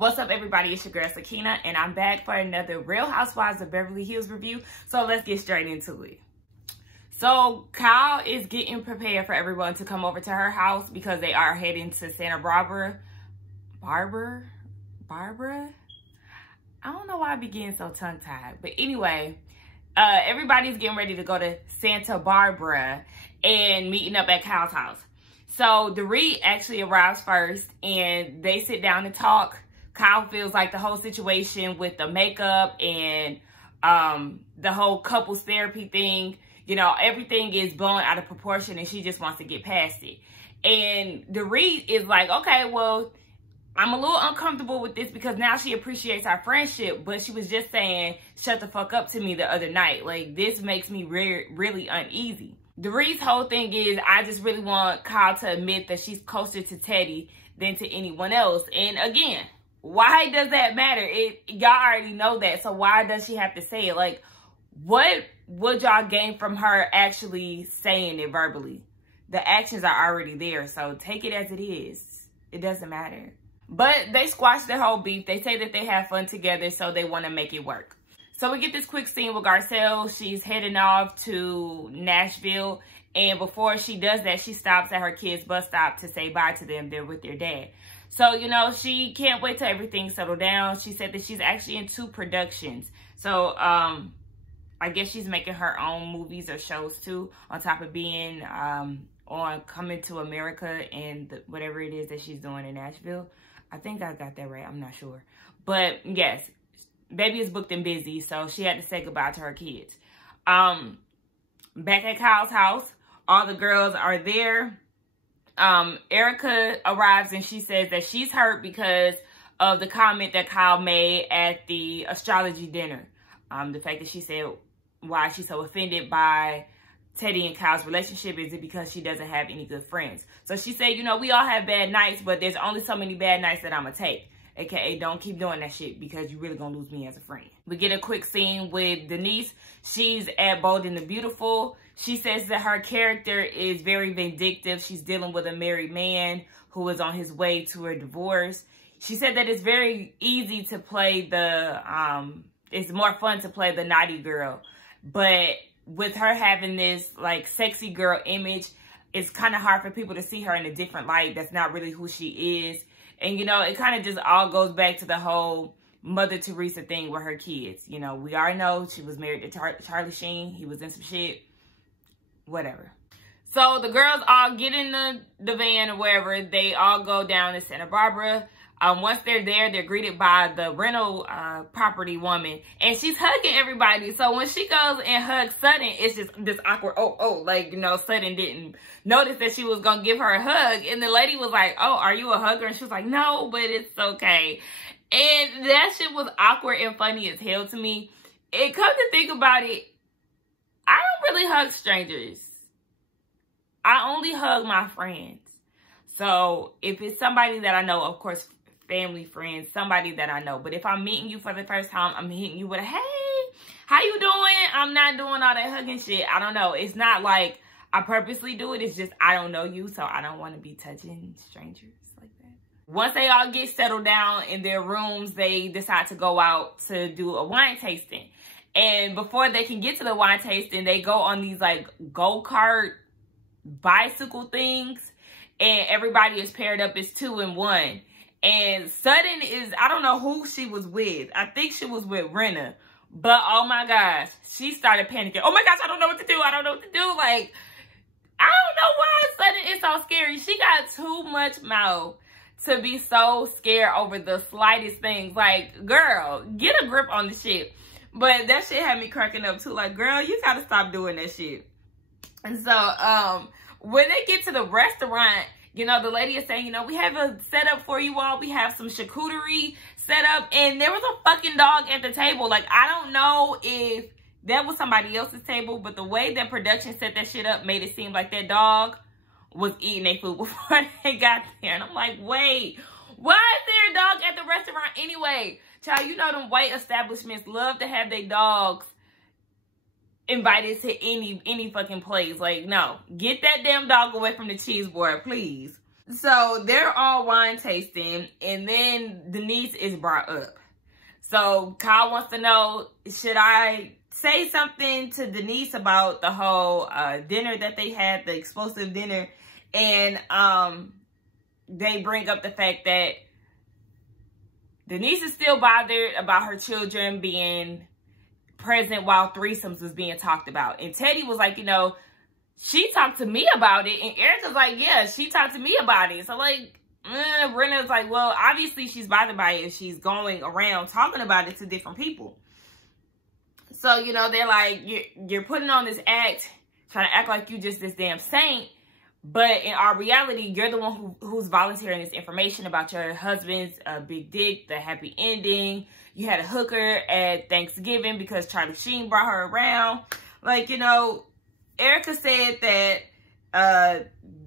What's up, everybody? It's your girl Sakina, and I'm back for another Real Housewives of Beverly Hills review. So let's get straight into it. So Kyle is getting prepared for everyone to come over to her house because they are heading to Santa Barbara. Barbara? I don't know why I be getting so tongue-tied. But anyway, everybody's getting ready to go to Santa Barbara and meeting up at Kyle's house. So Dorit actually arrives first and they sit down and talk. Kyle feels like the whole situation with the makeup and the whole couples therapy thing, you know, everything is blown out of proportion and she just wants to get past it. And Dorit is like, okay, well, I'm a little uncomfortable with this because now she appreciates our friendship, but she was just saying, shut the fuck up to me the other night. Like, this makes me really uneasy. Dorit's whole thing is, I just really want Kyle to admit that she's closer to Teddy than to anyone else. And again, why does that matter? Y'all already know that, so why does she have to say it? Like, what would y'all gain from her actually saying it verbally? The actions are already there, so take it as it is. It doesn't matter. But they squashed the whole beef. They say that they have fun together, so they want to make it work. So we get this quick scene with Garcelle. She's heading off to Nashville. And before she does that, she stops at her kids' bus stop to say bye to them. They're with their dad. So, you know, she can't wait till everything settled down. She said that she's actually in 2 productions. So, I guess she's making her own movies or shows too, on top of being on Coming to America and whatever it is that she's doing in Nashville. I think I got that right. I'm not sure. But, yes. Baby is booked and busy, so she had to say goodbye to her kids. Back at Kyle's house, all the girls are there. Erica arrives and she says that she's hurt because of the comment that Kyle made at the astrology dinner. The fact that she said why she's so offended by Teddy and Kyle's relationship is it because she doesn't have any good friends. So she said, you know, we all have bad nights, but there's only so many bad nights that I'm going to take. AKA, don't keep doing that shit because you're really going to lose me as a friend. We get a quick scene with Denise. She's at Bold and the Beautiful. She says that her character is very vindictive. She's dealing with a married man who is on his way to a divorce. She said that it's very easy to play the, it's more fun to play the naughty girl. But with her having this, like, sexy girl image, it's kind of hard for people to see her in a different light. That's not really who she is. And, you know, it kind of just all goes back to the whole Mother Teresa thing with her kids. You know, we already know she was married to Charlie Sheen. He was in some shit. Whatever. So the girls all get in the van or wherever. They all go down to Santa Barbara. Once they're there, they're greeted by the rental property woman. And she's hugging everybody. So when she goes and hugs Sutton, it's just this awkward, like, you know, Sutton didn't notice that she was going to give her a hug. And the lady was like, oh, are you a hugger? And she was like, no, but it's okay. And that shit was awkward and funny as hell to me. It comes to think about it, I don't really hug strangers. I only hug my friends. So if it's somebody that I know, of course, family, friends, somebody that I know. But if I'm meeting you for the first time, I'm hitting you with a, hey, how you doing? I'm not doing all that hugging shit. I don't know. It's not like I purposely do it. It's just I don't know you, so I don't want to be touching strangers like that. Once they all get settled down in their rooms, they decide to go out to do a wine tasting. And before they can get to the wine tasting, they go on these, like, go-kart bicycle things. And everybody is paired up as 2 and 1. And Sutton is, I don't know who she was with. I think she was with Renna. But, oh my gosh, she started panicking. Oh my gosh, I don't know what to do. I don't know what to do. Like, I don't know why Sutton is so scary. She got too much mouth to be so scared over the slightest things. Like, girl, get a grip on the shit. But that shit had me cracking up too. Like, girl, you gotta stop doing that shit. And so, when they get to the restaurant, you know, the lady is saying, you know, we have a setup for you all. We have some charcuterie set up. And there was a fucking dog at the table. Like, I don't know if that was somebody else's table, but the way that production set that shit up made it seem like that dog was eating their food before they got there. And I'm like, wait, why is there a dog at the restaurant anyway? Child, you know them white establishments love to have their dogs invited to any fucking place. Like, no, get that damn dog away from the cheese board, please. So they're all wine tasting, and then Denise is brought up. So Kyle wants to know, should I say something to Denise about the whole dinner that they had, the explosive dinner? And they bring up the fact that Denise is still bothered about her children being present while threesomes was being talked about. And Teddy was like, you know, she talked to me about it. And Erica's like, yeah, she talked to me about it. So, like, Brenna's like, well, obviously she's bothered by it if she's going around talking about it to different people. So, you know, they're like, you're putting on this act, trying to act like you just this damn saint. But in our reality, you're the one who's volunteering this information about your husband's big dick, the happy ending. You had a hooker at Thanksgiving because Charlie Sheen brought her around. Like, you know, Erica said that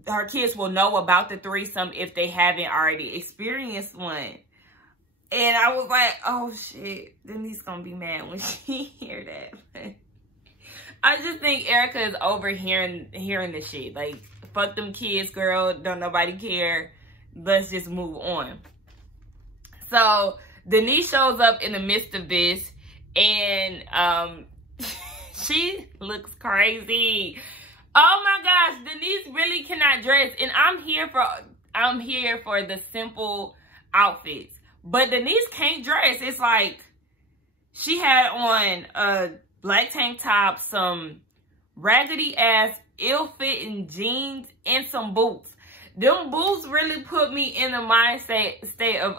her kids will know about the threesome if they haven't already experienced one. And I was like, oh shit, Denise gonna be mad when she hear that. I just think Erica is overhearing this shit. Like, fuck them kids, girl. Don't nobody care. Let's just move on. So Denise shows up in the midst of this, and she looks crazy. Oh my gosh, Denise really cannot dress, and I'm here for the simple outfits. But Denise can't dress. It's like she had on a black tank top, some raggedy ass ill-fitting jeans, and some boots. Them boots really put me in the state of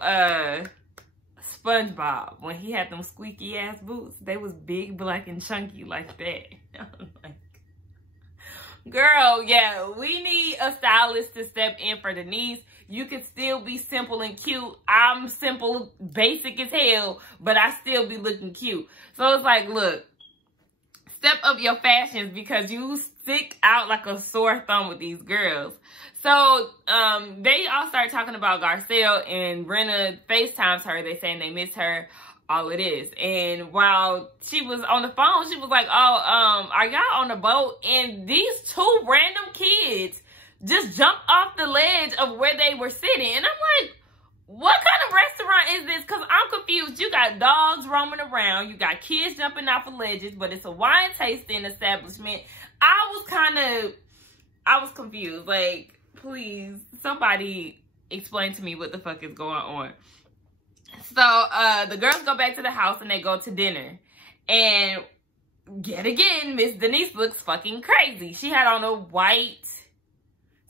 SpongeBob when he had them squeaky ass boots. They was big, black, and chunky like that. I'm like, girl, yeah, we need a stylist to step in for Denise. You can still be simple and cute. I'm simple, basic as hell, but I still be looking cute. So it's like, look, step up your fashions because you stick out like a sore thumb with these girls. So they all start talking about Garcelle, and Brenna FaceTimes her. They saying they miss her, all it is. And while she was on the phone, she was like, oh, are y'all on the boat? And these two random kids just jumped off the ledge of where they were sitting. And I'm like, what kind of restaurant is this? Because I'm confused. You got dogs roaming around. You got kids jumping off of ledges, but it's a wine tasting establishment. I was confused. Like, please, somebody explain to me what the fuck is going on. So, the girls go back to the house and they go to dinner. And yet again, Miss Denise looks fucking crazy. She had on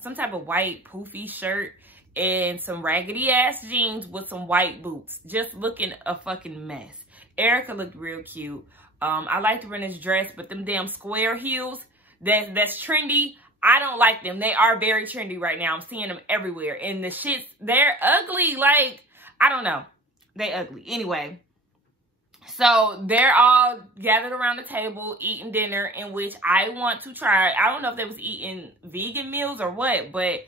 some type of white poofy shirt and some raggedy ass jeans with some white boots. Just looking a fucking mess. Erica looked real cute. I liked Brenna's dress, but them damn square heels, that's trendy. I don't like them. They are very trendy right now. I'm seeing them everywhere. And the shits, they're ugly. Like, I don't know. They ugly. Anyway, so they're all gathered around the table eating dinner, in which I want to try. I don't know if they was eating vegan meals or what, but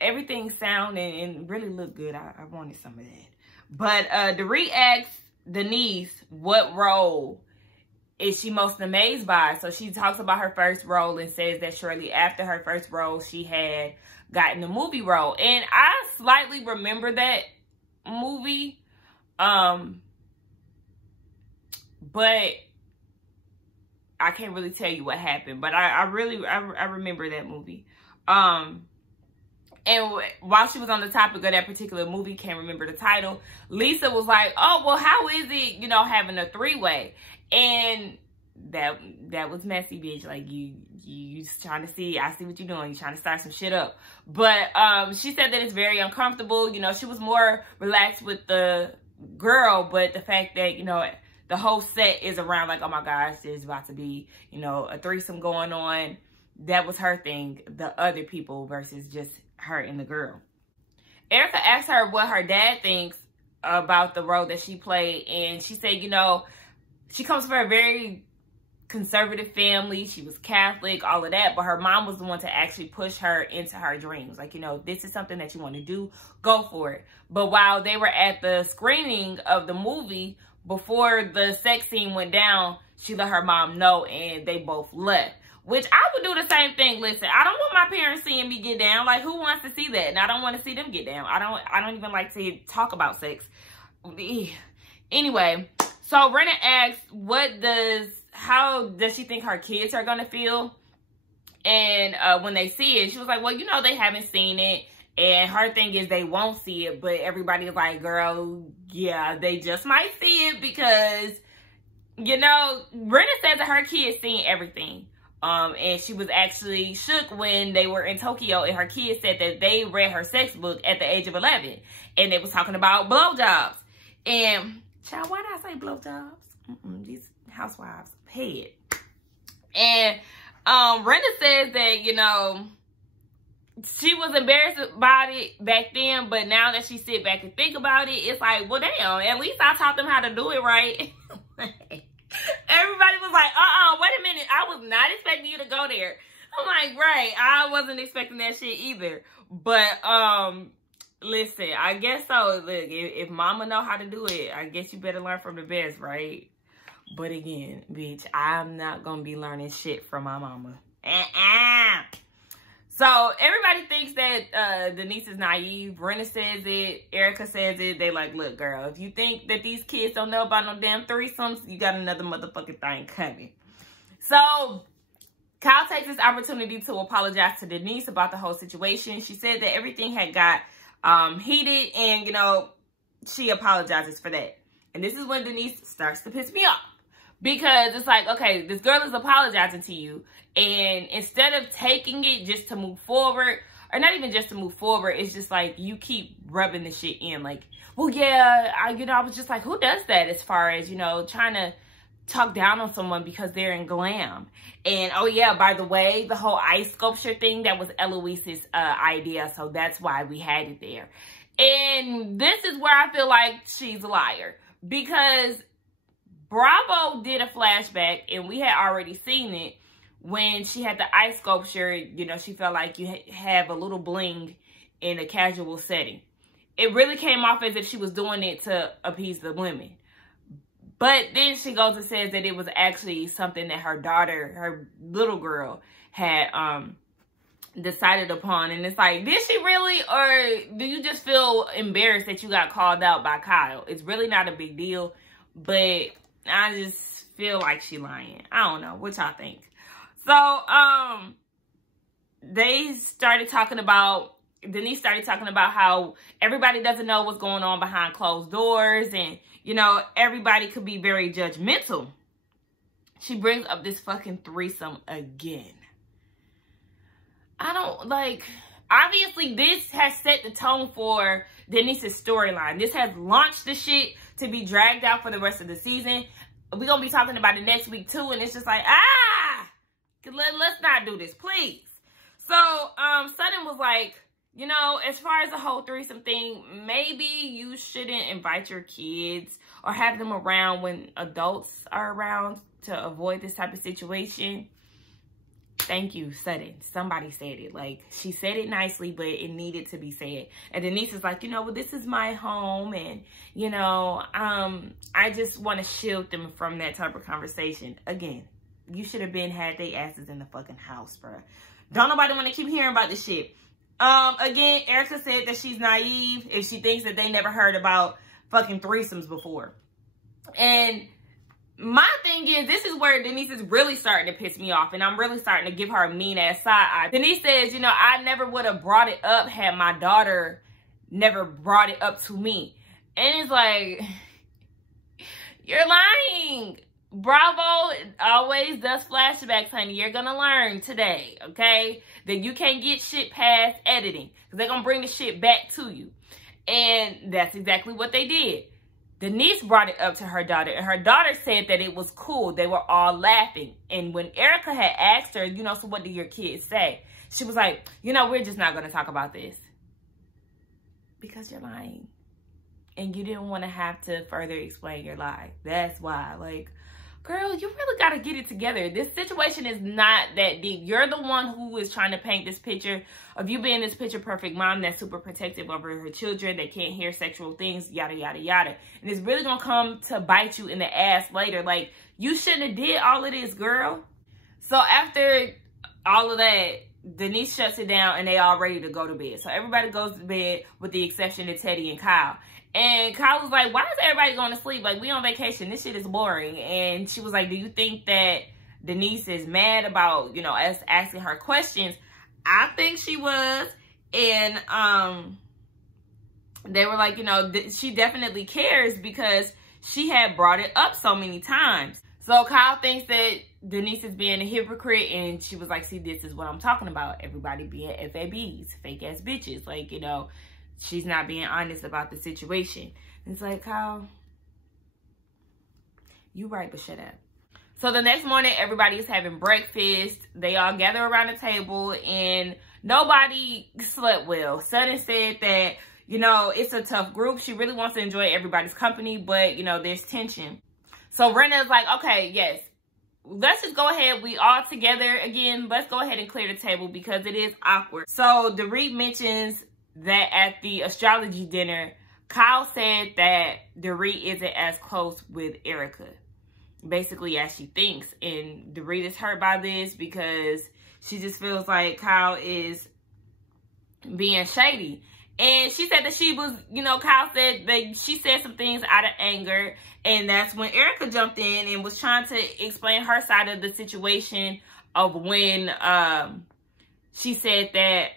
everything sounded and really looked good. I wanted some of that. But Dorit asks Denise what role is she most amazed by. So she talks about her first role and says that shortly after her first role, she had gotten a movie role. And I slightly remember that movie. But I can't really tell you what happened. But I remember that movie. And while she was on the topic of that particular movie, can't remember the title, Lisa was like, oh, well, how is it, you know, having a three-way? And that was messy, bitch. Like, you just trying to see, I see what you're doing. You're trying to start some shit up. But she said that it's very uncomfortable. You know, she was more relaxed with the girl, but the fact that, you know, the whole set is around like, oh my gosh, there's about to be, you know, a threesome going on. That was her thing, the other people versus just her and the girl. Erica asked her what her dad thinks about the role that she played, and she said, you know, she comes from a very conservative family. She was Catholic, all of that, but her mom was the one to actually push her into her dreams. Like, you know, this is something that you want to do, go for it. But while they were at the screening of the movie, before the sex scene went down, she let her mom know, and they both left. which I would do the same thing. Listen, I don't want my parents seeing me get down. Like, who wants to see that? And I don't want to see them get down. I don't even like to talk about sex. Anyway, so Renna asks, how does she think her kids are gonna feel? And when they see it, she was like, well, you know, they haven't seen it. And her thing is they won't see it, but everybody's like, girl, yeah, they just might see it because, you know, Renna says that her kids seen everything. And she was actually shook when they were in Tokyo and her kids said that they read her sex book at the age of 11. And they was talking about blowjobs. And, child, why did I say blowjobs? These housewives, pay it. And Renna says that, you know, she was embarrassed about it back then, but now that she sit back and think about it, it's like, well, damn, at least I taught them how to do it right. Everybody was like, wait a minute, I was not expecting you to go there. I'm like, right, I wasn't expecting that shit either. But, listen, I guess so. Look, if mama know how to do it, I guess you better learn from the best, right? But again, bitch, I'm not gonna be learning shit from my mama. So everybody thinks that Denise is naive. Renna says it. Erica says it. They like, look, girl, if you think that these kids don't know about no damn threesomes, you got another motherfucking thing coming. So Kyle takes this opportunity to apologize to Denise about the whole situation. She said that everything had got heated and, you know, she apologizes for that. And this is when Denise starts to piss me off. Because it's like, okay, this girl is apologizing to you. And instead of taking it just to move forward, or not even just to move forward, it's just like you keep rubbing the shit in. Like, well, yeah, I was just like, who does that as far as, you know, trying to talk down on someone because they're in glam. And, oh, yeah, by the way, the whole ice sculpture thing, that was Eloise's idea. So that's why we had it there. And this is where I feel like she's a liar. Because Bravo did a flashback, and we had already seen it when she had the ice sculpture. You know, she felt like you have a little bling in a casual setting. It really came off as if she was doing it to appease the women. But then she goes and says that it was actually something that her daughter, her little girl, had decided upon. And it's like, did she really? Or do you just feel embarrassed that you got called out by Kyle? It's really not a big deal, but I just feel like she lying. I don't know. What y'all think? So, Denise started talking about how everybody doesn't know what's going on behind closed doors. And, you know, everybody could be very judgmental. She brings up this fucking threesome again. I don't, like, obviously this has set the tone for Denise's storyline. This has launched the shit to be dragged out for the rest of the season. We're going to be talking about it next week too. And it's just like, let's not do this, please. So, Sutton was like, you know, as far as the whole threesome thing, maybe you shouldn't invite your kids or have them around when adults are around to avoid this type of situation. Thank you, Sutton. Somebody said it. Like, she said it nicely, but it needed to be said. And Denise is like, you know, well, this is my home. And, you know, I just want to shield them from that type of conversation. Again, you should have had their asses in the fucking house, bro. Don't nobody want to keep hearing about this shit. Again, Erica said that she's naive if she thinks that they never heard about fucking threesomes before. And my thing is, this is where Denise is really starting to piss me off, and I'm really starting to give her a mean-ass side-eye. Denise says, you know, I never would have brought it up had my daughter never brought it up to me. And it's like, you're lying. Bravo always does flashbacks, honey. You're gonna learn today, okay? That you can't get shit past editing, because they're gonna bring the shit back to you. And that's exactly what they did. Denise brought it up to her daughter, and her daughter said that it was cool. They were all laughing. And when Erica had asked her, you know, so what do your kids say? She was like, you know, we're just not going to talk about this. Because you're lying. And you didn't want to have to further explain your lie. That's why. Like, girl, you really got to get it together. This situation is not that deep. You're the one who is trying to paint this picture of you being this picture perfect mom that's super protective over her children. They can't hear sexual things, yada, yada, yada. And it's really going to come to bite you in the ass later. Like, you shouldn't have did all of this, girl. So after all of that, Denise shuts it down and they all ready to go to bed. So everybody goes to bed with the exception of Teddy and Kyle. And Kyle was like, why is everybody going to sleep? Like, we on vacation. This shit is boring. And she was like, do you think that Denise is mad about, you know, us asking her questions? I think she was. And they were like, you know, she definitely cares because she had brought it up so many times. So Kyle thinks that Denise is being a hypocrite, and she was like, see, this is what I'm talking about. Everybody being FABs, fake ass bitches. Like, you know, she's not being honest about the situation. And it's like, Kyle, you right, but shut up. So the next morning, everybody is having breakfast. They all gather around the table, and nobody slept well. Sutton said that, you know, it's a tough group. She really wants to enjoy everybody's company, but, you know, there's tension. So Rena's like, okay, yes, let's just go ahead. We all together again. Let's go ahead and clear the table because it is awkward. So Dorit mentions that at the astrology dinner, Kyle said that Dorit isn't as close with Erica, basically as she thinks. And Dorit is hurt by this because she just feels like Kyle is being shady. And she said that she was, you know, Kyle said that she said some things out of anger. And that's when Erica jumped in and was trying to explain her side of the situation of when she said that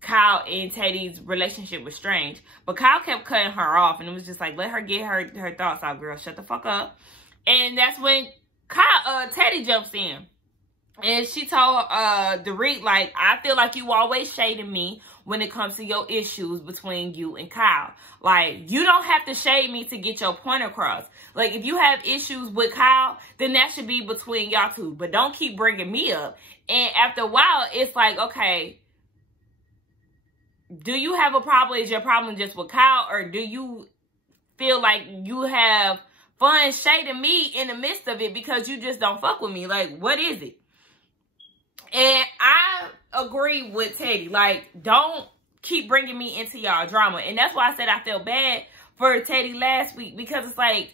Kyle and Teddy's relationship was strange. But Kyle kept cutting her off, and it was just like, let her get her thoughts out, girl. Shut the fuck up. And that's when Teddy jumps in. And she told Dorit, like, I feel like you always shading me when it comes to your issues between you and Kyle. Like, you don't have to shade me to get your point across. Like, if you have issues with Kyle, then that should be between y'all two. But don't keep bringing me up. And after a while, it's like, okay, do you have a problem? Is your problem just with Kyle? Or do you feel like you have fun shading me in the midst of it because you just don't fuck with me? Like, what is it? And I agree with Teddy. Like, don't keep bringing me into y'all drama. And that's why I said I felt bad for Teddy last week. Because it's like,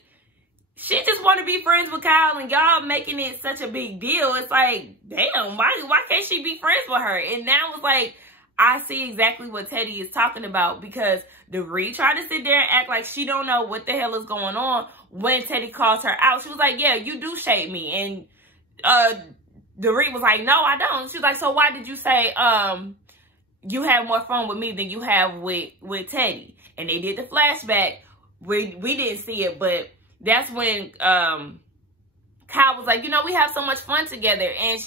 she just want to be friends with Kyle. And y'all making it such a big deal. It's like, damn, why can't she be friends with her? And now it's like, I see exactly what Teddy is talking about. Because Dorit tried to sit there and act like she don't know what the hell is going on when Teddy calls her out. She was like, yeah, you do shade me. And, Dorit was like, no, I don't. She was like, so why did you say you have more fun with me than you have with Teddy? And they did the flashback. We didn't see it, but that's when Kyle was like, you know, we have so much fun together. And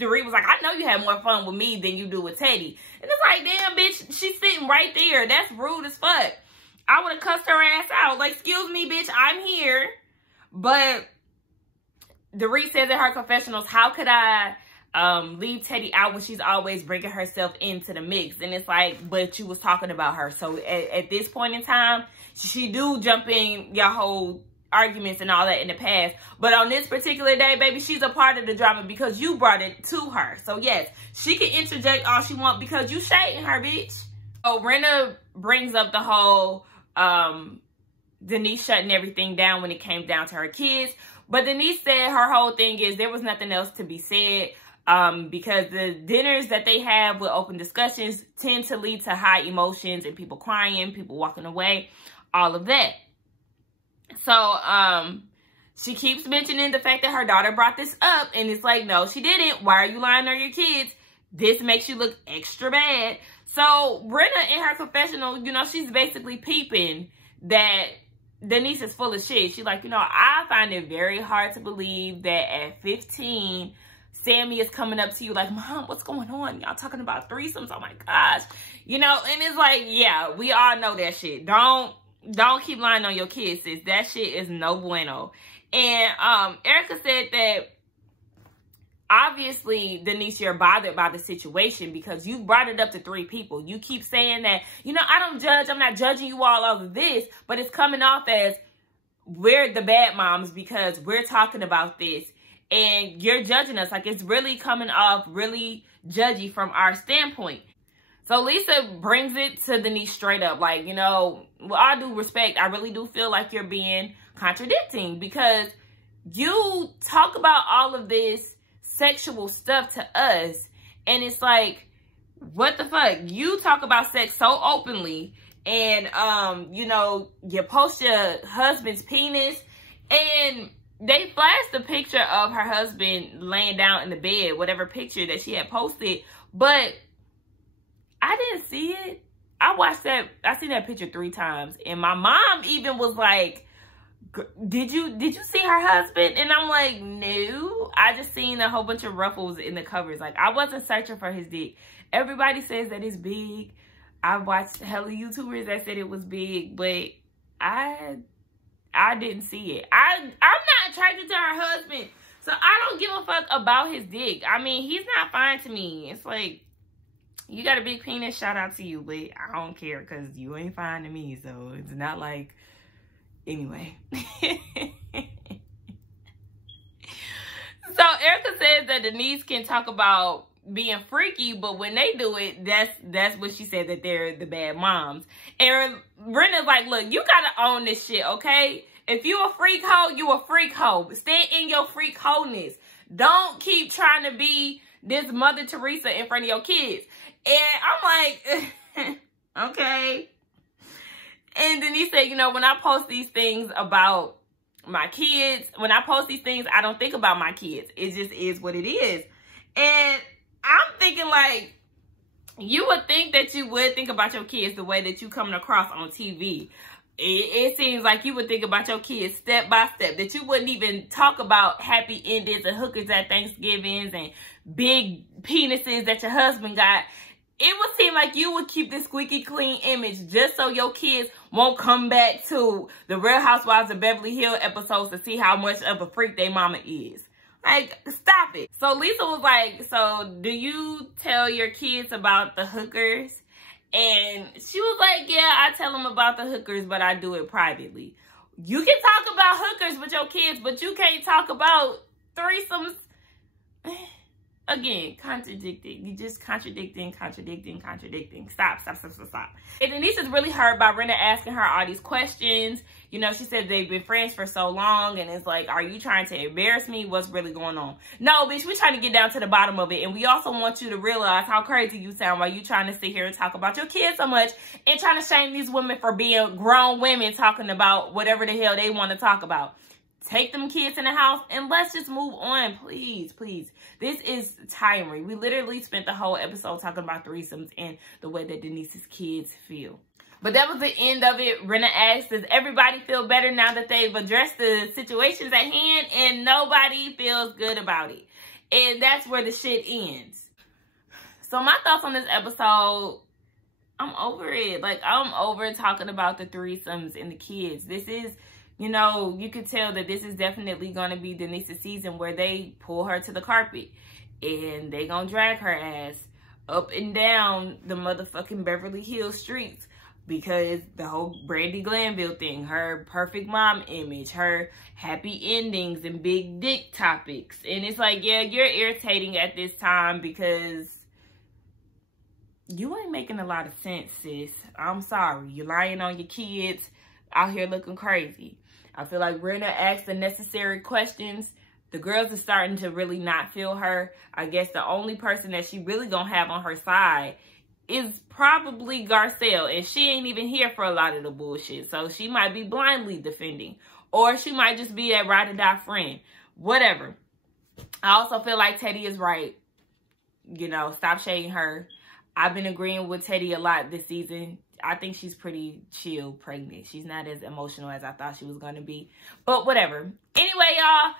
Dorit was like, I know you have more fun with me than you do with Teddy. And it's like, damn, bitch, she's sitting right there. That's rude as fuck. I would have cussed her ass out. Like, excuse me, bitch, I'm here. But Dorit says in her confessionals, how could I leave Teddy out when she's always bringing herself into the mix? And it's like, but you was talking about her. So at this point in time, she do jump in your whole arguments and all that in the past. But on this particular day, baby, she's a part of the drama because you brought it to her. So yes, she can interject all she wants because you shading her, bitch. So Rena brings up the whole Denise shutting everything down when it came down to her kids. But Denise said her whole thing is there was nothing else to be said because the dinners that they have with open discussions tend to lead to high emotions and people crying, people walking away, all of that. So she keeps mentioning the fact that her daughter brought this up, and it's like, no, she didn't. Why are you lying on your kids? This makes you look extra bad. So Rena in her confessional, you know, she's basically peeping that Denise is full of shit. She's like, you know, I find it very hard to believe that at 15, Sammy is coming up to you like, Mom, what's going on? Y'all talking about threesomes? Oh my gosh. You know, and it's like, yeah, we all know that shit. Don't keep lying on your kids, sis. That shit is no bueno. And Erica said that obviously, Denise, you're bothered by the situation because you brought it up to 3 people. You keep saying that, you know, I don't judge. I'm not judging you all over this. But it's coming off as we're the bad moms because we're talking about this. And you're judging us. Like, it's really coming off really judgy from our standpoint. So Lisa brings it to Denise straight up. Like, you know, with all due respect, I really do feel like you're being contradicting because you talk about all of this sexual stuff to us. And it's like, what the fuck? You talk about sex so openly, and you know, you post your husband's penis, and they flashed the picture of her husband laying down in the bed, whatever picture that she had posted, but I didn't see it. I seen that picture 3 times, and my mom even was like, did you see her husband? And I'm like, no, I just seen a whole bunch of ruffles in the covers. Like, I wasn't searching for his dick. Everybody says that it's big. I watched hella YouTubers that said it was big, but I didn't see it. I'm not attracted to her husband, so I don't give a fuck about his dick. I mean, he's not fine to me. It's like, you got a big penis, shout out to you, but I don't care because you ain't fine to me, so it's not like, anyway. So Erica says that Denise can talk about being freaky, but when they do it, that's what she said, that they're the bad moms. And Brenda's like, look, you gotta own this shit, okay? If you a freak hoe, you a freak hoe. Stay in your freak hoe-ness. Don't keep trying to be this Mother Teresa in front of your kids. And I'm like, okay. And Denise said, you know, when I post these things about my kids, when I post these things, I don't think about my kids. It just is what it is. And I'm thinking, like, you would think that you would think about your kids the way that you coming across on TV. It seems like you would think about your kids step by step, that you wouldn't even talk about happy endings and hookers at Thanksgivings and big penises that your husband got. It would seem like you would keep this squeaky clean image just so your kids won't come back to the Real Housewives of Beverly Hills episodes to see how much of a freak their mama is. Like, stop it. So Lisa was like, so do you tell your kids about the hookers? And she was like, yeah, I tell them about the hookers, but I do it privately. You can talk about hookers with your kids, but you can't talk about threesomes. Again, contradicting. You just contradicting. Stop. And Denise is really hurt by Brenda asking her all these questions. You know, she said they've been friends for so long, and it's like, are you trying to embarrass me? What's really going on? No, bitch, we're trying to get down to the bottom of it. And we also want you to realize how crazy you sound while you trying to sit here and talk about your kids so much and trying to shame these women for being grown women talking about whatever the hell they want to talk about. Take them kids in the house and let's just move on, please. This is tiring. We literally spent the whole episode talking about threesomes and the way that Denise's kids feel. But that was the end of it. Brenna asked, does everybody feel better now that they've addressed the situations at hand? And nobody feels good about it. And that's where the shit ends. So my thoughts on this episode, I'm over it. Like, I'm over talking about the threesomes and the kids. This is, you know, you could tell that this is definitely going to be Denise's season where they pull her to the carpet. And they going to drag her ass up and down the motherfucking Beverly Hills streets. Because the whole Brandy Glanville thing, her perfect mom image, her happy endings and big dick topics. And it's like, yeah, you're irritating at this time because you ain't making a lot of sense, sis. I'm sorry. You're lying on your kids, out here looking crazy. I feel like Brenda asked the necessary questions. The girls are starting to really not feel her. I guess the only person that she really gonna have on her side is probably Garcelle, and she ain't even here for a lot of the bullshit. So she might be blindly defending, or she might just be that ride or die friend. Whatever. I also feel like Teddy is right. You know, stop shading her. I've been agreeing with Teddy a lot this season. I think she's pretty chill pregnant. She's not as emotional as I thought she was going to be. But whatever. Anyway, y'all,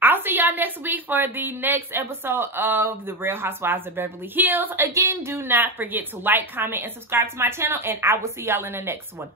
I'll see y'all next week for the next episode of The Real Housewives of Beverly Hills. Again, do not forget to like, comment, and subscribe to my channel. And I will see y'all in the next one.